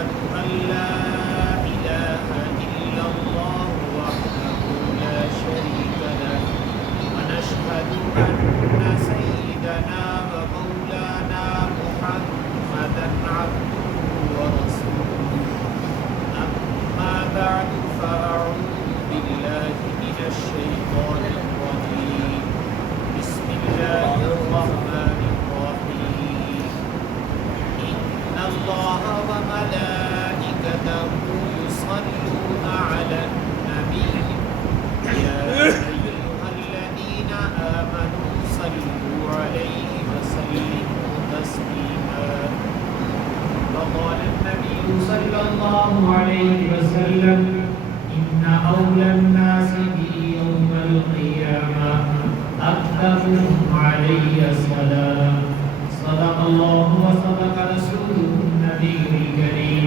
ونشهد أن لا إله إلا الله وحده لا شريك له ونشهد أن سيدنا ومولانا محمدا عبده ورسوله أما بعد فأعوذ بالله من الشيطان الرجيم بسم الله الرحمن الرحيم إن الله وملائكته يصلون على النبي يا أيها الذين آمنوا صلوا عليه وسلموا تسليما وقال النبي صلى الله عليه وسلم إن أولى الناس بي يوم القيامة أكثرهم علي صلاة صدق الله وصدق رسوله النبي الكريم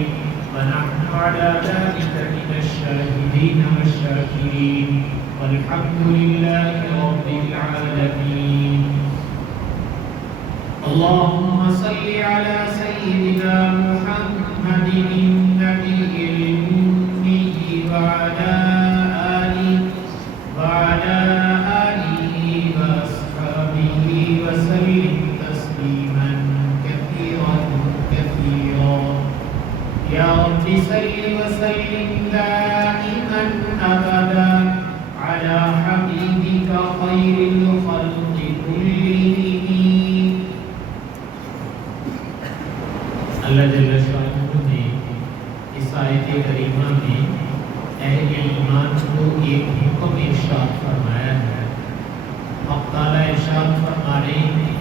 ونحن على ذلك من الشاهدين والشاكرين والحمد لله رب العالمين اللهم صل على سيدنا محمد النبي الأمي وعلى آله وأصحابه وسلم تسليما كثيرا كثيرا يا رب صل وسلم دائما أبدا على حبيبك خير الخلق كلهم اللہ جل شانہ نے اس آیت کریمہ میں اہل ایمان کو ایک حکم ارشاد فرمایا ہے۔ حق تعالیٰ ارشاد فرما رہے ہیں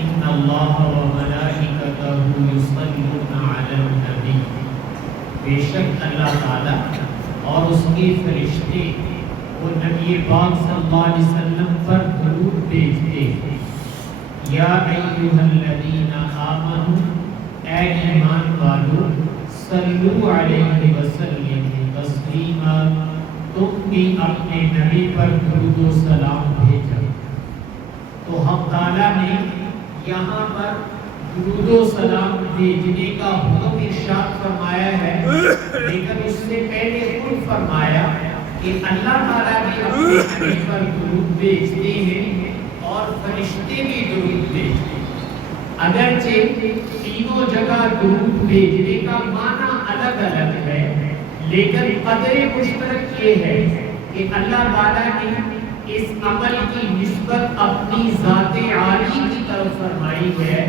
ان اللہ و ملائکتہ یصلون علی النبی، بے شک اللہ تعالیٰ اور اس کے فرشتے وہ نبی پاک صلی اللہ علیہ وسلم پر درود بھیجتے ہیں۔ یا ایھا الذین آمنوا، اے ایمان والو، صلو علیہ وسلم تسلیما، تم بھی اپنے نبی پر درود و سلام بھیجا۔ تو حق تعالیٰ نے یہاں پر درود و سلام بھیجنے کا حکم ارشاد فرمایا ہے، لیکن اس سے پہلے خود فرمایا کہ اللہ تعالیٰ بھی اپنے نبی پر درود بھیجتے ہیں اور فرشتے بھی درود بھیجتے ہیں۔ اگرچہ تینوں جگہ درود بھیجنے کا معنی الگ الگ ہے، لیکن قدر مشترک یہ ہے کہ اللہ تعالیٰ نے اس عمل کی نسبت اپنی ذات عالی کی طرف فرمائی ہے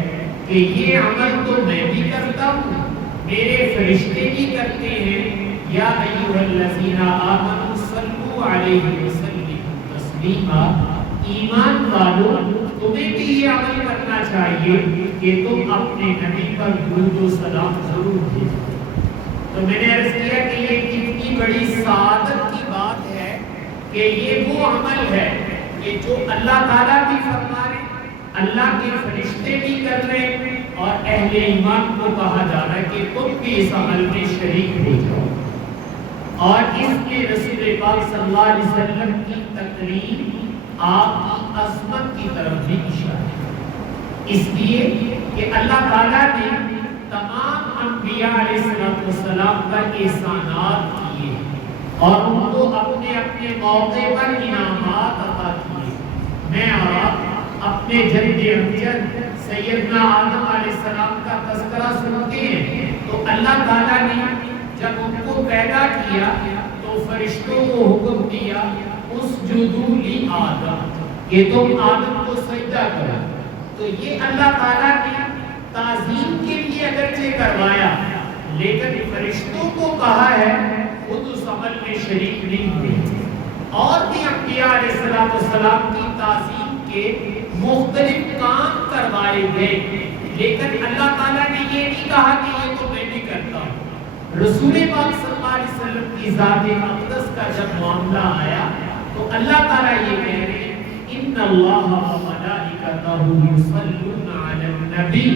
کہ یہ عمل تو میں بھی کرتا ہوں، میرے فرشتے بھی کرتے ہیں۔ یا ایھا الذین آمنوا صلوا علیہ وسلم تسلیما، ایمان والو تمہیں بھی یہ عمل کرنا چاہیے کہ تم اپنے نبی پر درود و سلام ضرور بھیجو۔ تو میں نے عرض کیا کہ یہ کتنی بڑی سعادت کی بات ہے کہ یہ وہ عمل ہے کہ جو اللہ تعالیٰ بھی فرما رہے، اللہ کے فرشتے بھی کر رہے اور اہل ایمان کو کہا جا رہا ہے کہ تم بھی اس عمل میں شریک ہو جاؤ۔ اور اس میں رسول پاک صلی اللہ علیہ وسلم کی تقریر آپ کی عظمت کی طرف بھی اشارہ ہے، اس لیے کہ اللہ تعالیٰ نے تمام انبیاء علیہ السلام پر احسانات کیے اور ان کو اپنے اپنے موقع پر انعامات عطا کیے۔ میں آپ اپنے جد امجد سیدنا آدم علیہ السلام کا تذکرہ سنتے ہیں تو اللہ تعالیٰ نے جب ان کو پیدا کیا تو فرشتوں کو حکم دیا اسجدوا لآدم کہ تم آدم کو سجدہ کرو۔ تو یہ اللہ تعالیٰ نے تعظیم کے لیے اگرچہ کروایا، لیکن فرشتوں کو کہا ہے خود اس عمل میں شریک نہیں ہوئے۔ اور بھی انبیاء علیہ السلام کی تعظیم کے مختلف کام کروائے گئے، لیکن اللہ تعالیٰ نے یہ نہیں کہا کہ یہ تو میں نہیں کرتا ہوں۔ رسول پاک صلی اللہ علیہ وسلم کی ذات اقدس کا جب معاملہ آیا تو اللہ تعالیٰ یہ کہہ رہے ہیں ان اللہ وملائکتہ یصلون علی النبی،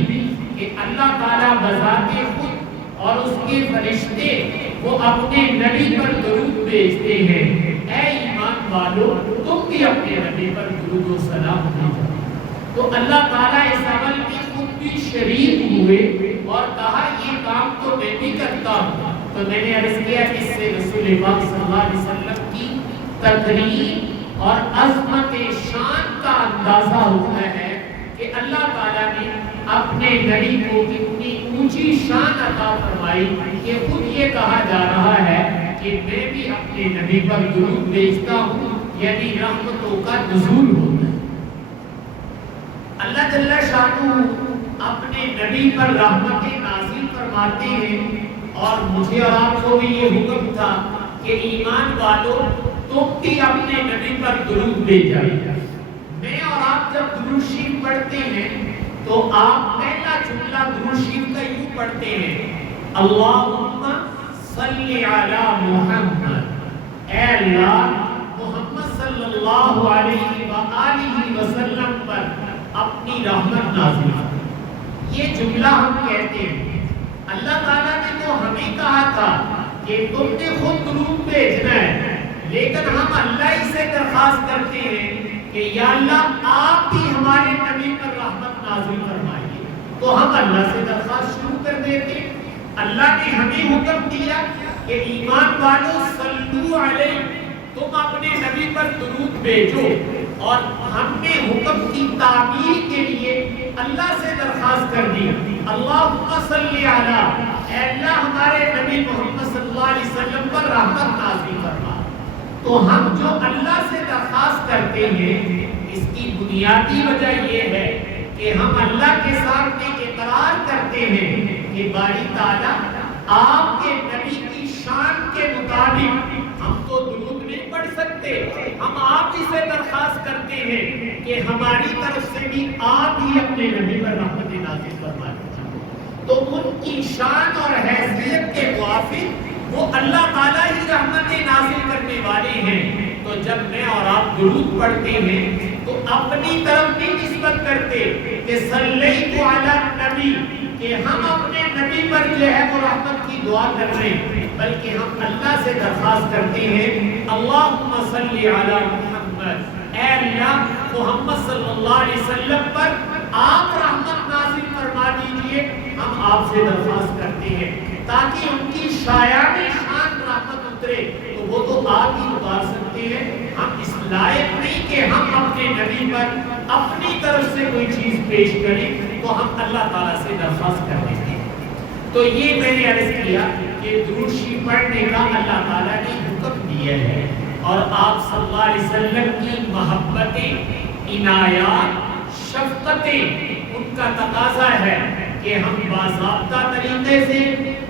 کہ اللہ تعالیٰ بذات خود اور اس کے فرشتے وہ اپنے نبی پر درود بھیجتے ہیں۔ اے ایمان والو تم بھی اپنے نبی پر درود و سلام بھیجو۔ تو اللہ تعالیٰ اس عمل کی خود بھی شریک ہوئے اور کہا یہ کام تو میں بھی کرتا ہوں. تو میں نے عرض کیا اس سے رسول پاک صلی اللہ علیہ وسلم کی تقریر اور عظمت شان کا اندازہ ہوتا ہے کہ اللہ تعالیٰ نے اپنے نبی کو اتنی اونچی شان عطا فرمائی کہ خود یہ کہا جا رہا ہے کہ میں بھی اپنے نبی پر درود بھیجتا ہوں، یعنی رحمتوں کا نزول ہوتا ہے. اللہ جل شانہ اپنے نبی پر رحمتیں نازل فرماتے ہیں، اور مجھے اور آپ کو بھی یہ حکم تھا کہ ایمان والوں تم بھی اپنے نبی پر درود بھیجا. میں اور آپ جب درود شریف پڑھتے ہیں تو آپ پہلا جملہ درود شریف کا یوں پڑھتے ہیں، اللہم صلی علی محمد، اے اللہ محمد صلی اللہ علیہ وآلہ وسلم پر اپنی رحمت نازل فرما. یہ جملہ ہم کہتے ہیں. اللہ تعالیٰ نے تو ہمیں کہا تھا کہ تم نے خود درود بھیجنا ہے، لیکن ہم اللہ ہی سے درخواست کرتے ہیں کہ یا اللہ آپ بھی ہمارے نبی پر رحمت نازل فرمائیے. تو ہم اللہ سے درخواست شروع کر دیتے. اللہ نے ہمیں حکم دیا کہ ایمان والو صلو علیہ، تم اپنے نبی پر درود بھیجو، اور ہم نے حکم کی تعمیل کے لیے اللہ سے درخواست کر دی، اللہم صلی علی، اے اللہ ہمارے نبی محمد صلی اللہ علیہ وسلم پر رحمت نازل فرما. تو ہم جو اللہ سے درخواست کرتے ہیں اس کی بنیادی وجہ یہ ہے کہ ہم اللہ کے سامنے اقرار کرتے ہیں کہ باری تعالیٰ آپ کے نبی کی شان کے مطابق ہم تو درود نہیں پڑھ سکتے، ہم آپ ہی سے درخواست کرتے ہیں کہ ہماری طرف سے بھی آپ ہی اپنے نبی پر رحمت نازل فرمائیں. تو ان کی شان اور حیثیت کے موافق وہ اللہ تعالیٰ ہی رحمتیں نازل کرنے والے ہیں. تو جب میں اور آپ درود پڑھتے ہیں تو اپنی طرف نہیں نسبت کرتے کہ صلیت علی النبی، کہ ہم اپنے نبی پر جو ہے وہ رحمت کی دعا کر رہے ہیں، بلکہ ہم اللہ سے درخواست کرتے ہیں اللہم صلی علی محمد، اے اللہ محمد صلی اللہ علیہ وسلم پر آپ رحمت نازل فرما دیجئے. ہم آپ سے درخواست کرتے ہیں تاکہ ان کی شایان شان رحمت اترے. تو وہ تو آپ ہی اتار سکتے ہیں، ہم اس لائق نہیں کہ ہم اپنے نبی پر اپنی طرف سے کوئی چیز پیش کریں، تو ہم اللہ تعالیٰ سے درخواست کر دیتے ہیں. تو یہ میں نے عرض کیا کہ درود شریف پڑھنے کا اللہ تعالیٰ نے حکم دیا ہے، اور آپ صلی اللہ علیہ وسلم کی محبتیں، عنایات، شفقتیں، ان کا تقاضا ہے کہ ہم باضابطہ طریقے سے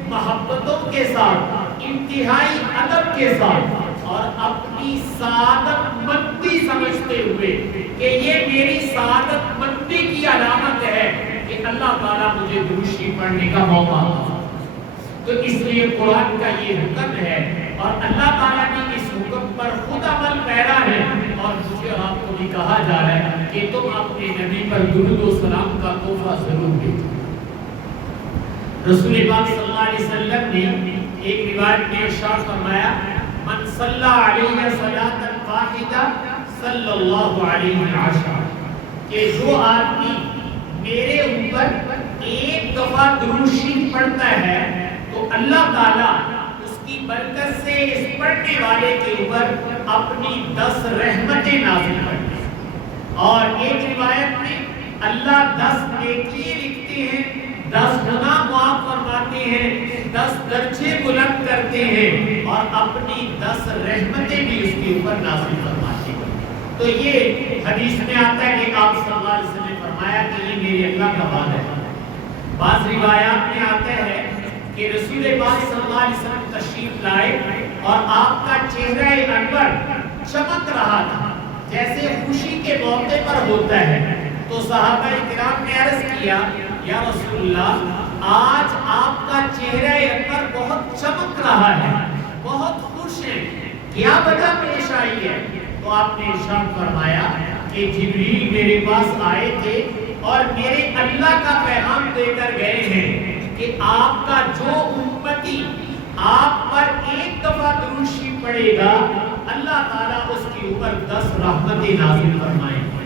محبتوں کے ساتھ، انتہائی ادب کے ساتھ اور اپنی سعادت مندی سمجھتے ہوئے کہ یہ میری سعادت مندی کی علامت ہے کہ اللہ تعالیٰ مجھے درود شریف پڑھنے کا موقع دے. تو اس لیے قرآن کا یہ حکم ہے، اور اللہ تعالیٰ نے اس حکم پر خود عمل پیرا ہے، اور مجھے اور آپ کو بھی کہا جا رہا ہے کہ تم اپنے نبی پر درود و سلام کا تحفہ ضرور بھیجو. رسول پاک صلی اللہ علیہ وسلم نے ایک روایت میں ارشاد فرمایا، من صلی علیہ صلاۃ واحدہ صلی اللہ علیہ عشرہ، کہ جو آدمی میرے اوپر ایک دفعہ درود شریف پڑھتا ہے تو اللہ تعالیٰ اس کی برکت سے اس پڑھنے والے کے اوپر اپنی 10 رحمتیں نازل کرتے ہیں. اور ایک روایت میں اللہ 10 نیکیاں لکھتے ہیں، 10 گناہ معاف فرماتے ہیں، 10 درجے بلند کرتے ہیں، اور اپنی 10 رحمتیں بھی اس کے اوپر نازل فرماتے ہیں. تو یہ حدیث میں آتا ہے کہ آپ صلی اللہ علیہ وسلم نے فرمایا کہ یہ میرے اللہ کا وعدہ ہے. بعض روایات میں آتا ہے کہ رسول پاک صلی اللہ علیہ وسلم تشریف لائے اور آپ کا چہرہ انور چمک رہا تھا جیسے خوشی کے موقع پر ہوتا ہے. تو صحابہ کرام نے عرض کیا، یا رسول اللہ آج آپ کا چہرہ انور بہت چمک رہا ہے، بہت خوش ہیں، کیا وجہ پیش آئی ہے؟ تو آپ نے ارشاد فرمایا کہ جبریل میرے پاس آئے تھے اور میرے اللہ کا پیغام دے کر گئے ہیں کہ آپ کا جو امتی آپ پر ایک دفعہ درود شریف پڑھے گا اللہ تعالیٰ اس کے اوپر 10 رحمتیں نازل فرمائیں گے.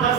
10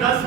10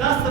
10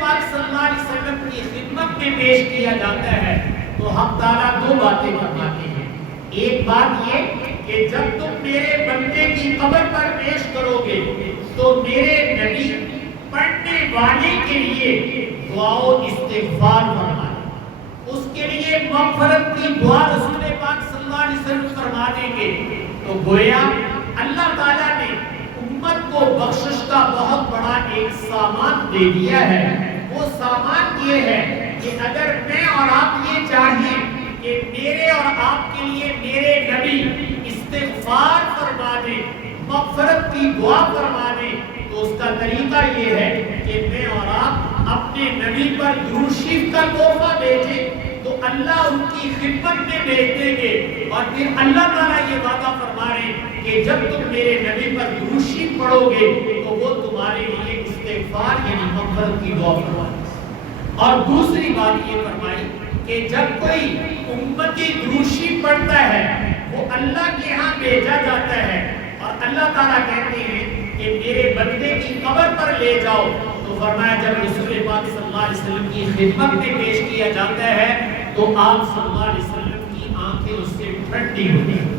پاک صلی اللہ علیہ وسلم کی خدمت میں پیش کیا جاتا ہے تو حق تعالیٰ دو باتیں فرماتے ہیں. ایک بات یہ کہ جب تم میرے بندے کی قبر پر پیش کرو گے تو میرے نبی پڑھنے والے کے لیے دعا و استغفار فرمائیں، اس کے لیے مغفرت کی دعا رسول پاک صلی اللہ علیہ وسلم فرما دیں گے. تو گویا اللہ تعالیٰ نے امت کو بخشش کا بہت بڑا ایک سامان دے دیا ہے. وہ سامان یہ ہے کہ اگر میں اور آپ یہ چاہیں کہ میرے اور آپ کے لیے میرے نبی استغفار فرما دیں، مغفرت کی دعا فرما دیں، تو اس کا طریقہ یہ ہے کہ میں اور آپ اپنے نبی پر درود شریف کا تحفہ بھیجیں تو اللہ ان کی خدمت میں بھیج دیں گے. اور پھر اللہ تعالیٰ یہ وعدہ فرما رہے ہیں کہ جب تم میرے نبی پر درود شریف پڑھو گے تو وہ تمہارے لیے استغفار یعنی مغفرت کی دعا فرمائے. اور دوسری بات یہ فرمائی کہ جب کوئی امتی درود شریف پڑھتا ہے وہ اللہ کے ہاں بھیجا جاتا ہے اور اللہ تعالیٰ کہتے ہیں کہ میرے بندے کی قبر پر لے جاؤ. تو فرمایا جب رسول پاک صلی اللہ علیہ وسلم کی خدمت میں پیش کیا جاتا ہے تو آپ صلی اللہ علیہ وسلم کی آنکھیں اس سے ٹھنڈی ہوتی ہیں.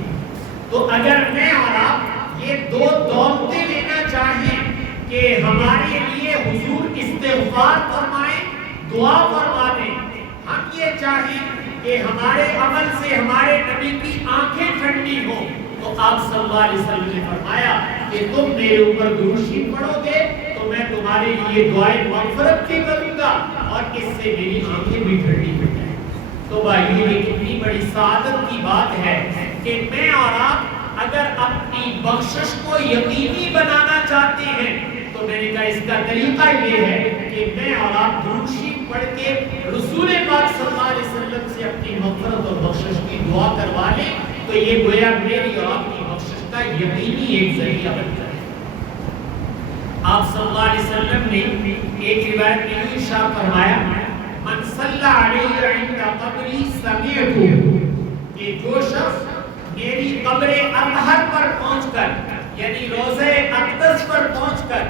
تو اگر میں اور آپ یہ دو دولتیں لینا چاہیں کہ ہمارے لیے حضور استغفار فرمائیں، دعا فرما دیں، ہم یہ چاہیں کہ ہمارے عمل سے ہمارے نبی کی آنکھیں ٹھنڈی ہوں، تو آپ صلی اللہ علیہ وسلم نے فرمایا کہ تم میرے اوپر درود شریف پڑھو گے تو میں تمہارے لیے دعائیں مغفرت کی کروں گا اور اس سے میری آنکھیں بھی ٹھنڈی ہو جائیں. تو بھائی یہ کتنی بڑی سعادت کی بات ہے کہ میں اور آپ اگر اپنی بخشش کو یقینی بنانا چاہتے ہیں تو میں نے کہا اس کا طریقہ یہ ہے کہ میں اور آپ درود شریف پڑھ کے رسول پاک صلی اللہ علیہ وسلم سے اپنی مغفرت اور بخشش کی دعا کروا لیں تو یہ گویا میری اور آپ کی بخشش کا یقینی ایک ذریعہ بن جائے. آپ صلی اللہ علیہ وسلم نے ایک روایت میں یہ ارشاد فرمایا من صلی علیہ عند قبری سمعتہ، کہ جو شخص میری قبر اطہر پر پہنچ کر یعنی روضہ اقدس پر پہنچ کر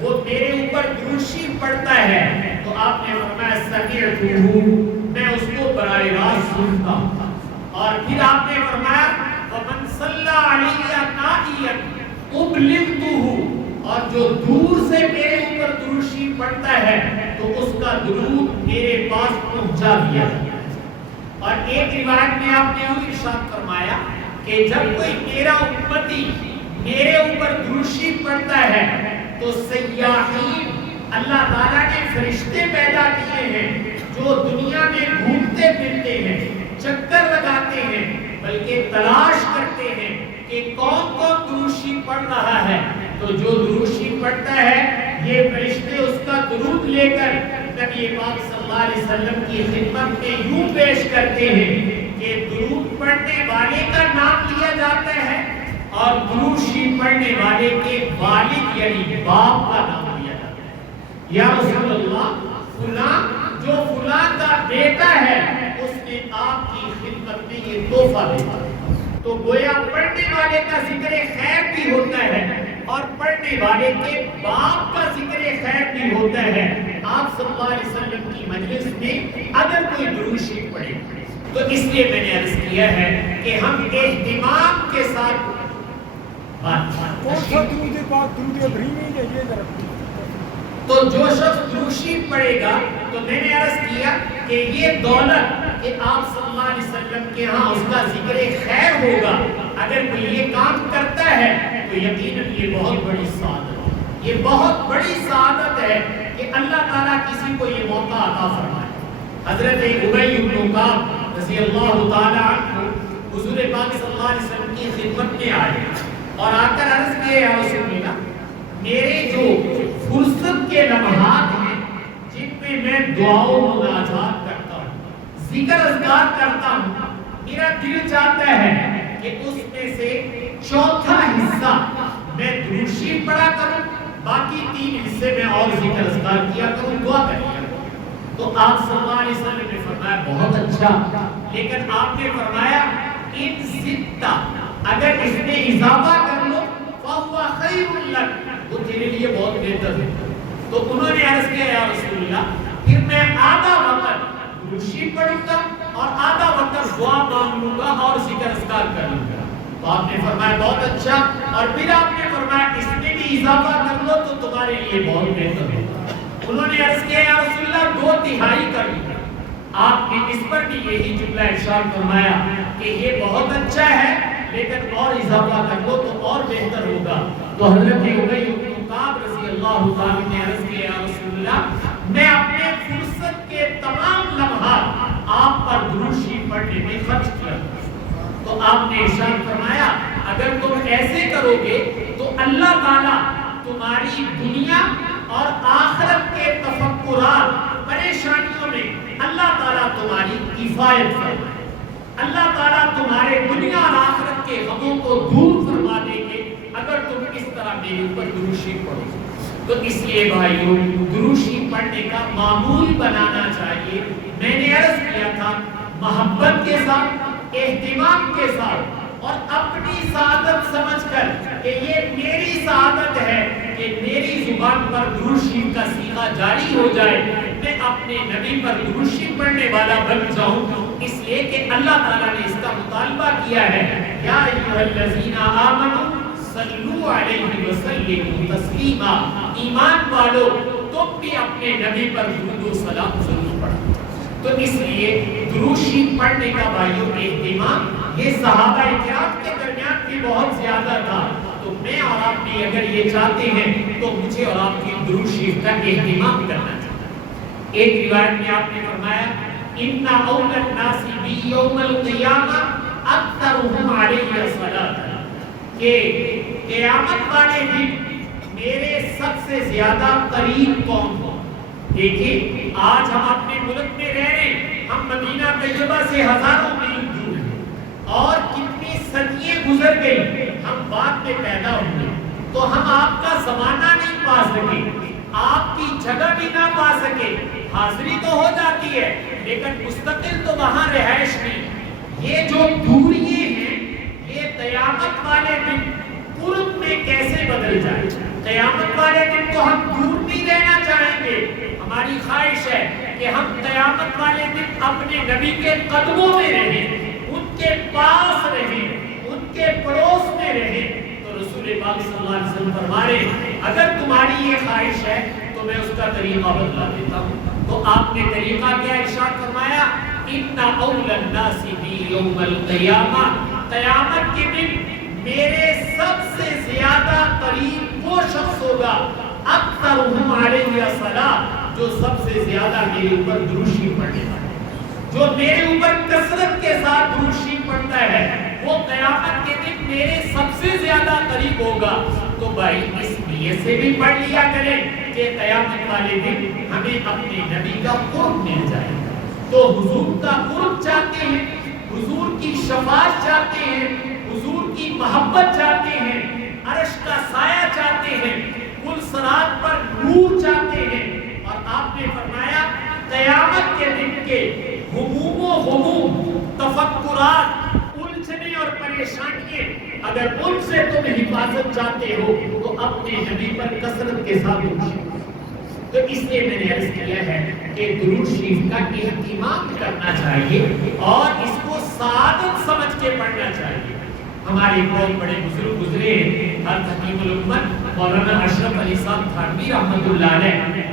وہ میرے اوپر درود شریف پڑھتا ہے تو آپ نے فرمایا سمعتہ، میں اس کو براہ راست سنتا ہوں. اور پھر آپ نے فرمایا ومن صلی علیہ نائیا ابلغتہ، اور جو دور سے میرے اوپر درود شریف پڑھتا ہے تو اس کا درود میرے پاس پہنچا دیا جاتا ہے. اور ایک روایت میں آپ نے ارشاد فرمایا کہ جب کوئی میرا امتی میرے اوپر درود شریف پڑھتا ہے تو سیاحین، اللہ تعالیٰ نے فرشتے پیدا کیے ہیں جو دنیا میں گھومتے پھرتے ہیں، چکر لگاتے ہیں، بلکہ تلاش کرتے ہیں کہ کون کون درود شریف پڑھ رہا ہے. تو جو درود شریف پڑھتا ہے یہ فرشتے اس کا درود لے کر نبی پاک صلی اللہ علیہ وسلم کی خدمت میں یوں پیش کرتے ہیں کہ درود پڑھنے والے کا نام لیا جاتا ہے اور درود شریف پڑھنے والے کے والد یعنی باپ کا نام لیا جاتا ہے. یا رسول اللہ، فلاں جو فلاں کا بیٹا ہے اس نے آپ کی خدمت میں یہ تحفہ دیا. تو گویا پڑھنے والے کا ذکر خیر بھی ہوتا ہے اور پڑھنے والے کے باپ کا ذکر خیر بھی ہوتا ہے. آپ صلی اللہ علیہ وسلم کی مجلس میں اگر کوئی درود شریف پڑھے تو اس لیے میں نے عرض کیا ہے کہ ہم اہتمام کے ساتھ تو جو شخص درود شریف پڑھے گا تو میں نے عرض کیا کہ یہ دولت کہ آپ صلی اللہ علیہ وسلم کے ہاں اس کا ذکر خیر ہوگا، اگر کوئی یہ کام کرتا ہے تو یقیناً یہ بہت بڑی سعادت ہے. یہ بہت بڑی سعادت ہے کہ اللہ تعالیٰ کسی کو یہ موقع عطا فرمائے. حضرت ابی بن کعب رضی اللہ تعالیٰ عنہ حضور پاک صلی اللہ علیہ وسلم کی خدمت میں آئے اور آ کر عرض کیا یا رسول اللہ، میرے جو فرصت کے لمحات ہیں جن میں میں دعا و مناجات کرتا ہوں، ذکر اذکار کرتا ہوں، میرا دل چاہتا ہے کہ اس میں سے چوتھا حصہ میں درود شریف پڑھا کروں، باقی 3 حصے میں اور ذکر اذکار کیا کروں، دعا کر لیا کروں. تو آپ صلی اللہ علیہ وسلم نے فرمایا بہت اچھا، لیکن آپ نے فرمایا ان زدتا، اگر اس میں اضافہ کر لو فَهُوَ خَيْرٌ لَكَ، وہ تیرے لیے بہت بہتر ہے. تو انہوں نے عرض کیا یا رسول اللہ پھر میں آدھا وقت درود پڑھوں گا اور آدھا وقت دعا مانگ لوں گا اور ذکر اذکار کر لوں گا. تو آپ نے فرمایا بہت اچھا، اور پھر آپ نے فرمایا اس میں بھی اضافہ کر لو تو تمہارے لیے بہت بہتر ہوگا. انہوں نے عرض کیا یا رسول اللہ 2/3 کر لوں. آپ نے اس پر بھی یہی جملہ ارشاد فرمایا کہ یہ بہت اچھا ہے لیکن اور اضافہ کر لو تو اور بہتر ہوگا. تو حضرت ابی بن کعب رضی اللہ تعالی نے عرض کیا یا رسول اللہ میں اپنے فرصت کے تمام لمحات آپ پر درود شریف پڑھنے میں خرچ کیا. تو آپ نے ارشاد فرمایا اگر تم ایسے کرو گے تو اللہ تعالیٰ تمہاری دنیا اور آخرت کے تفکرات پریشانیوں میں اللہ تعالیٰ تمہاری کفایت فرمائے. اللہ تعالیٰ تمہارے دنیا اور آخرت کے غموں کو دور فرما دیں گے اگر تم اس طرح میرے اوپر درود شریف پڑھو گے. تو اس لیے بھائیوں درود شریف پڑھنے کا معمول بنانا چاہیے. میں نے عرض کیا تھا محبت کے ساتھ، اہتمام کے ساتھ اور اپنی سعادت سمجھ کر کہ یہ میری سعادت ہے کہ میری زبان پر درود شریف کا صیغہ جاری ہو جائے، میں اپنے نبی پر درود شریف پڑھنے والا بن جاؤں. اس لیے کہ اللہ تعالیٰ نے اس کا مطالبہ کیا ہے یا ایھا الذین آمنوا صلوا علیہ وسلموا تسلیما. ایمان والو تم بھی اپنے نبی پر درود و سلام ضرور پڑھو. تو اس لیے درود شریف پڑھنے کا بھائیوں اہتمام یہ صحابہ کرام کے درمیان بھی بہت زیادہ تھا. تو میں اور آپ بھی اگر یہ چاہتے ہیں تو مجھے اور آپ کی درود شریف کا اہتمام کرنا چاہیے. ایک روایت میں آپ نے فرمایا ان اول الناس بی یوم القیامہ اکثرهم علیہ الصلاۃ، کہ قیامت والے دن میرے سب سے زیادہ قریب کون ہو. دیکھیں آج ہم اپنے ملک میں رہ رہے ہیں، ہم مدینہ طیبہ سے ہزاروں میل دور ہیں اور کتنی صدیاں گزر گئی، ہم بعد میں پیدا ہوئے تو ہم آپ کا زمانہ نہیں پا سکے، آپ کی جگہ بھی نہ پا سکے. حاضری تو ہو جاتی ہے لیکن مستقل تو وہاں رہائش نہیں. یہ جو دوریاں ہیں یہ قیامت والے دن قرب میں کیسے بدل جائے. قیامت والے دن تو ہم دور نہیں رہنا چاہیں گے. ہماری خواہش ہے کہ ہم قیامت والے دن اپنے نبی کے قدموں میں رہیں، ان کے پاس رہیں، ان کے پڑوس میں رہیں. تو رسول پاک صلی اللہ علیہ وسلم فرما رہے ہیں اگر تمہاری یہ خواہش ہے تو میں اس کا طریقہ بدلا دیتا ہوں. تو آپ نے طریقہ کیا ارشاد فرمایا ان اول الناس بی یوم القیامہ، قیامت کے دن میرے سب سے زیادہ قریب وہ شخص ہوگا اکثرهم علیہ الصلاۃ، جو سب سے زیادہ میرے اوپر درود شریف پڑھنے والا ہے، جو میرے اوپر کثرت کے ساتھ درود شریف پڑھتا ہے وہ قیامت کے دن میرے سب سے زیادہ قریب ہوگا. تو بھائی اس نیت سے بھی پڑھ لیا کریں کہ قیامت والے دن ہمیں اپنے نبی کا قرب مل جائے. تو حضور کا قرب چاہتے ہیں، حضور کی شفاعت چاہتے ہیں، حضور کی محبت چاہتے ہیں، عرش کا سایہ چاہتے ہیں، پل صراط پر نور چاہتے ہیں. اور آپ نے فرمایا قیامت کے دن کے ہموم و غموم، تفکرات، الجھنیں اور پریشانیاں اگر ان سے تم حفاظت چاہتے ہو تو اپنے نبی پر کثرت کے ساتھ درود. تو اس لیے میں نے عرض کیا ہے کہ درود شریف کا اہتمام کرنا چاہیے اور اس کو سعادت سمجھ کے پڑھنا چاہیے. ہمارے بہت بڑے بزرگ گزرے ہیں، حضرت حکیم الامت مولانا اشرف علی صاحب تھانوی رحمۃ اللہ علیہ،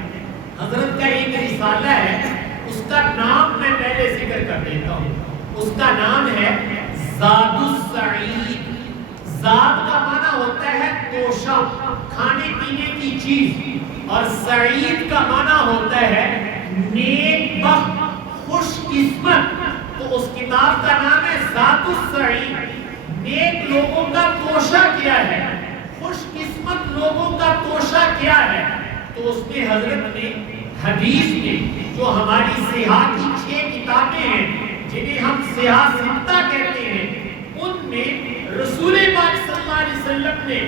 حضرت کا ایک رسالہ ہے، اس کا نام میں پہلے ذکر کر دیتا ہوں. اس کا نام ہے زاد السعید. زاد کا معنی ہوتا ہے توشہ، کھانے پینے کی چیز، اور سعید کا معنی ہوتا ہے نیک بخت، خوش قسمت. تو اس کتاب کا نام ہے زاد السعید. نیک لوگوں کا توشہ کیا ہے، خوش قسمت لوگوں کا توشہ کیا ہے. تو اس میں حضرت نے حدیث میں جو ہماری سیاحت کی 6 کتابیں ہیں جنہیں ہم سیاحت ستہ کہتے ہیں، ان میں رسول پاک صلی اللہ علیہ وسلم نے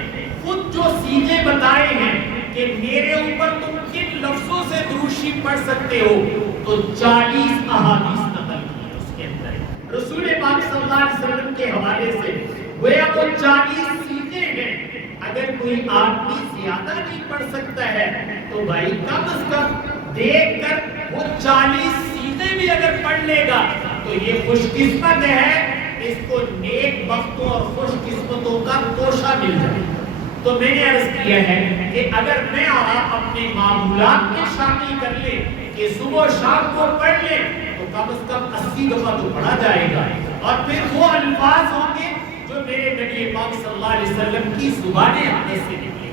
خود جو سیغے بتائے ہیں کہ میرے اوپر تم کن لفظوں سے درود شریف پڑھ سکتے ہو، تو 40 احادیث نقل کی ہیں. اس کے اندر رسول پاک صلی اللہ علیہ وسلم کے حوالے سے گویا وہ 40 سیغے ہیں. اگر کوئی آدمی زیادہ نہیں پڑھ سکتا ہے تو بھائی کم از کم دیکھ کر وہ 40 سیدھے بھی اگر پڑھ لے گا تو یہ خوش قسمت ہے، اس کو نیک بختوں اور خوش قسمتوں کا توشہ مل جائے۔ تو میں نے عرض کیا ہے کہ اگر میں اور آپ اپنے معمولات میں شامل کر لیں کہ صبح و شام کو پڑھ لیں تو کم از کم 80 دفعہ تو پڑھا جائے گا، اور پھر وہ الفاظ ہوں گے جو میرے نبی پاک صلی اللہ علیہ وسلم کی زبان اقدس سے نکلے۔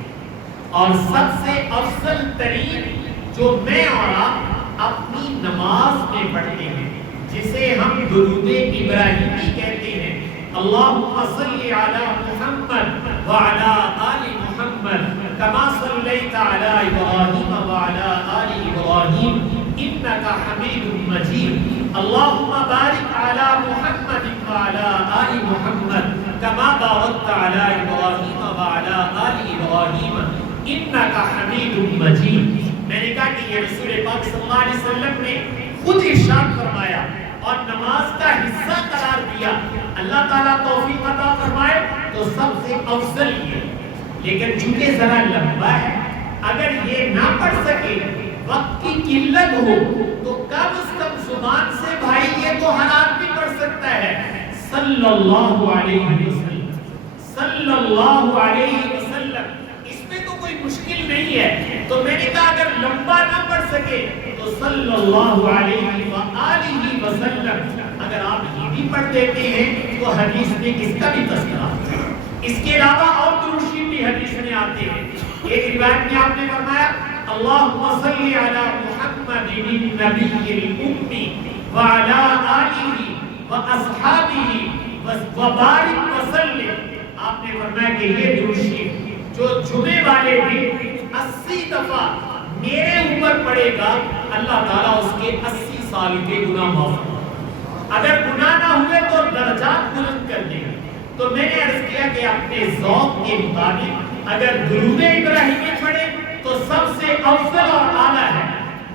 اور سب سے افضل ترین جو میں اور آپ اپنی نماز میں پڑھتے ہیں جسے ہم درود ابراہیمی کہتے ہیں، اللہم صلی علی محمد وعلی آل محمد کما صلیت علی ابراہیم وعلی آل ابراہیم انکا حمید مجید، اللہم بارک علی محمد وعلی آل محمد کما بارکت علی ابراہیم وعلی آل ابراہیم انکا حمید مجید۔ میں نے کہا کہ یہ رسول پاک صلی اللہ علیہ وسلم نے خود ارشاد فرمایا اور نماز کا حصہ قرار دیا۔ اللہ تعالیٰ توفیق عطا فرمائے تو سب سے افضل یہ، لیکن چونکہ ذرا لمبا ہے، اگر یہ نہ پڑھ سکے، وقت کی قلت ہو، تو کم از کم زبان سے بھائی یہ تو ہر آدمی پڑھ سکتا ہے، صلی اللہ علیہ وسلم، صلی اللہ علیہ وسلم، اس میں تو کوئی مشکل نہیں ہے۔ تو میں نے کہا اگر لمبا نہ پڑھ سکے تو صلی اللہ علیہ وآلہ وسلم، اگر آپ یہ بھی پڑھ دیتے ہیں تو حدیث میں اس کا بھی تذکرہ ہے۔ اس کے علاوہ اور درود شریف بھی حدیث میں آتے ہیں۔ ایک روایت میں آپ نے فرمایا اللہم صلی علی محمد النبی الأمی وعلی آلہ واصحابہ وبارک وسلم۔ آپ نے فرمایا کہ یہ درود شریف جو جمعے والے دن 80 دفعہ میرے اوپر پڑے گا، اللہ تعالیٰ اس کے 80 سال کے گناہ معاف کرے گا۔ اگر گناہ نہ ہوئے تو درجات بلند کر دے گا۔ تو میں نے عرض کیا کہ اپنے ذوق کے مطابق اگر درود ابراہیمی پڑھے تو سب سے افضل اور اعلیٰ ہے۔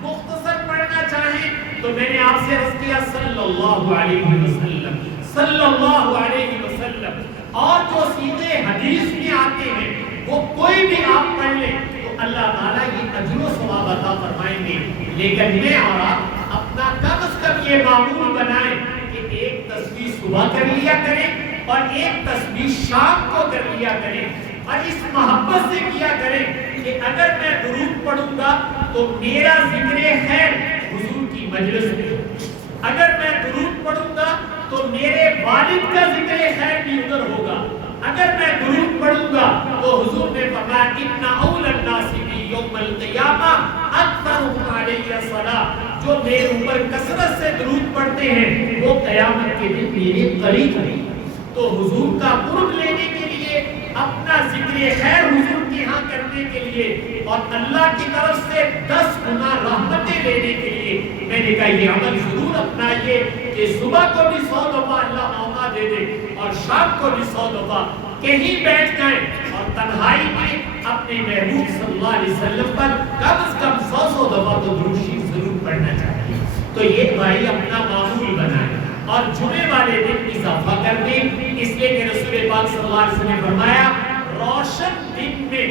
مختصر پڑھنا چاہیں تو میں نے آپ سے عرض کیا صلی اللہ علیہ وسلم، صلی اللہ علیہ وسلم، اور جو سیدھے حدیث میں آتے ہیں وہ کوئی بھی آپ پڑھ لیں تو اللہ تعالیٰ یہ اجر و ثواب عطا فرمائیں گے۔ لیکن میں اور آپ اپنا کم از کم یہ معمول بنائیں کہ ایک تسبیح صبح کر لیا کریں اور ایک تسبیح شام کو کر لیا کریں، اور اس محبت سے کیا کریں کہ اگر میں درود پڑھوں گا تو میرا ذکر خیر حضور کی مجلس میں ہو، اگر میں درود پڑھوں گا تو میرے والد کا ذکر خیر بھی ادھر ہوگا، اگر میں درود پڑھوں گا تو حضور نے فرمایا ان اول الناس بی یوم القیامہ اکثرهم علی الصلاۃ، جو میرے اوپر کثرت سے درود پڑھتے ہیں وہ قیامت کے دن میرے قریب ہیں۔ تو حضور کا قرب لینے کے لیے، اپنا ذکر خیر حضور کے ہاں کرنے کے لیے اور اللہ کی طرف سے 10 گنا رحمتیں لینے کے لیے میں نے کہا یہ عمل ضرور اپنائیے کہ صبح کو بھی 100 دفعہ اللہ موقع دے دے اور شام کو بھی 100 دفعہ کہیں بیٹھ جائیں اور تنہائی میں اپنے محبوب صلی اللہ علیہ وسلم پر کم از کم 100 دفعہ تو درود شریف ضرور پڑھنا چاہیے۔ تو یہ بھائی اپنا معمول بنائیں اور جمعے والے دن اضافہ کر دیں، اس لیے کہ رسول پاک صلی اللہ علیہ وسلم نے فرمایا روشن دن میں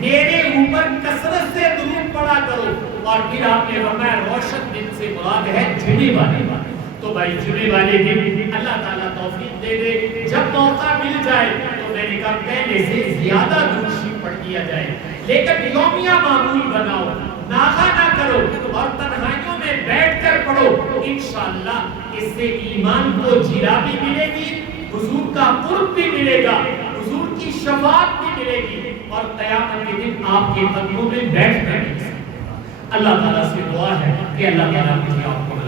میرے اوپر کثرت سے درود پڑھا کرو، اور پھر آپ نے فرمایا روشن دن سے مراد ہے جمعے والے دن۔ تو بھائی جمعے والے دن اللہ تعالیٰ توفیق دے دے، جب موقع مل جائے تو میں نے کہا پہلے سے زیادہ درود شریف پڑھ دیا جائے، لیکن یومیہ معمول بناؤ، ناغہ نہ کرو اور تنہائیوں میں بیٹھ کر پڑھو۔ انشاءاللہ اس سے ایمان کو جیرا بھی ملے گی، حضور کا قرب بھی ملے گا، حضور کی شفاعت بھی ملے گی، اور قیامت کے دن آپ کے قدموں میں بیٹھ کر اللہ تعالیٰ سے دعا ہے کہ اللہ تعالیٰ مجھے آپ کو